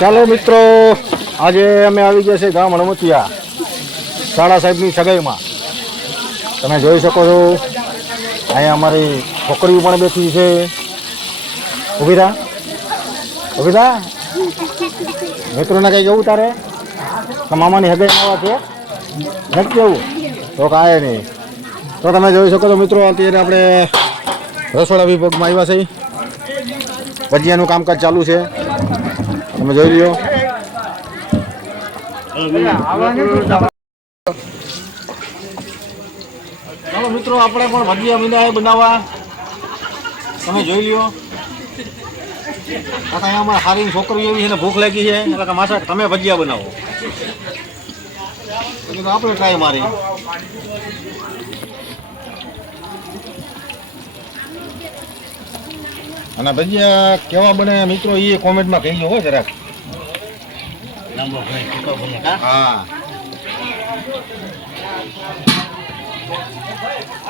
ચાલો મિત્રો, આજે અમે આવી ગયા છે ગામ હણમતિયા શાળા સાહેબની સગાઈમાં. તમે જોઈ શકો છો અહીંયા અમારી છોકરીઓ પણ બેઠી છે. ઊભી થા, ઊભી થા. મિત્રોને કંઈ જવું તારે? મામાની હગાઈમાં આવવા છે નથી જવું તો કાંઈ નહીં. તો તમે જોઈ શકો છો મિત્રો, અત્યારે આપણે રસોડા વિભાગમાં આવ્યા છે. ભજીયાનું કામકાજ ચાલુ છે, તમે જોઈ લ્યો. ચાલો મિત્રો, આપણે પણ ભજીયા મીંડા બનાવવા. તમે જોઈ લ્યો. અહીંયા સારી છોકરીઓ એવી છે ને ભૂખ લાગી છે એટલે કે માસા તમે ભજીયા બનાવો. એટલે આપણે ટ્રાય મારી. અને ભજીયા કેવા બને મિત્રો એ કોમેન્ટમાં કહીજો હો જરાક. હા,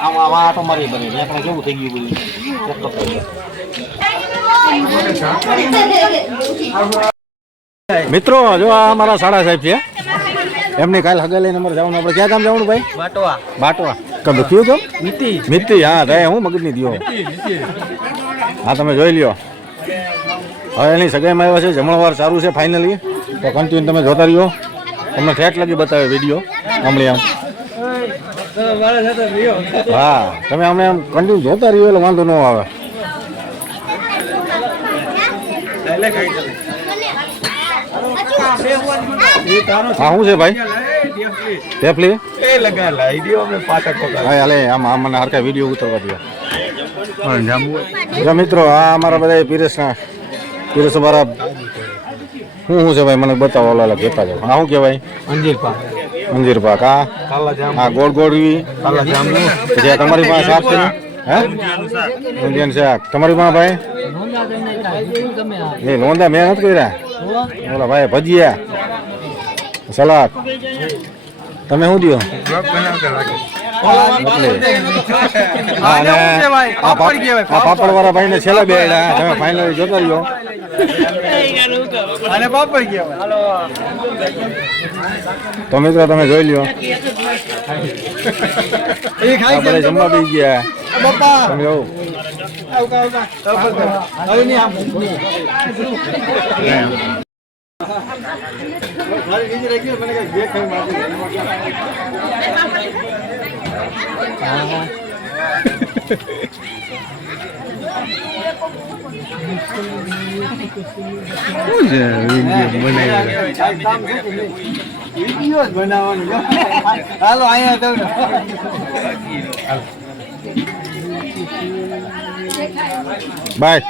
આમાં આટો મારી બને આપણે કેવું થઈ ગયું બધું. મિત્રો જો આ અમારા શાળા સાહેબ છે, એમની કાલ હગે લઈને અમારે જવાનું. આપણે ક્યાં કામ જવાનું ભાઈ? બાટવા. બાટવા કયું કામ? મિત્તી. હા રે, હું મગજની દિયો. હા તમે જોઈ લ્યો. હવે એની સગાઈમાં આવ્યા છે, જમણવાર સારું છે ફાઇનલી. તો કન્ટિન્યુ તમે જોતા રહ્યો, તમને ઠેઠ લગી બતાવે વિડીયો હમણાં આમ. હા તમે અમને આમ કન્ટિન્યુ જોતા રહ્યો એટલે વાંધો ન આવે. હા શું છે ભાઈ? ટેફલી હાલે આમ મને હરકા વિડીયો ઉતરવા દો. જો મિત્રો, આ અમારા બધા પીરસ મારા શું છે ભાઈ મને બતાવો. ઓલા કહેતા જાવ. આ શું કહેવાય? અંજીર પાક. હા ગોળ ગોળ પછી તમારી પાસે શાક છે ને? હે ઊંધિયાનું શાક તમારી પાસે ભાઈ? એ લોંદા મેં નથી કર્યા. ઓલા ભાઈ ભજીયા, સલાડ. તમે શું દો? પાપડ વાળા ભાઈ ને છેલ્લા બે તમે ફાઇનલી જોતા રહ્યો. તો મિત્રો તમે જોઈ લ્યો, આપણે જમવા બી ગયા. તમે જોવું હાલો અહીંયા બાય.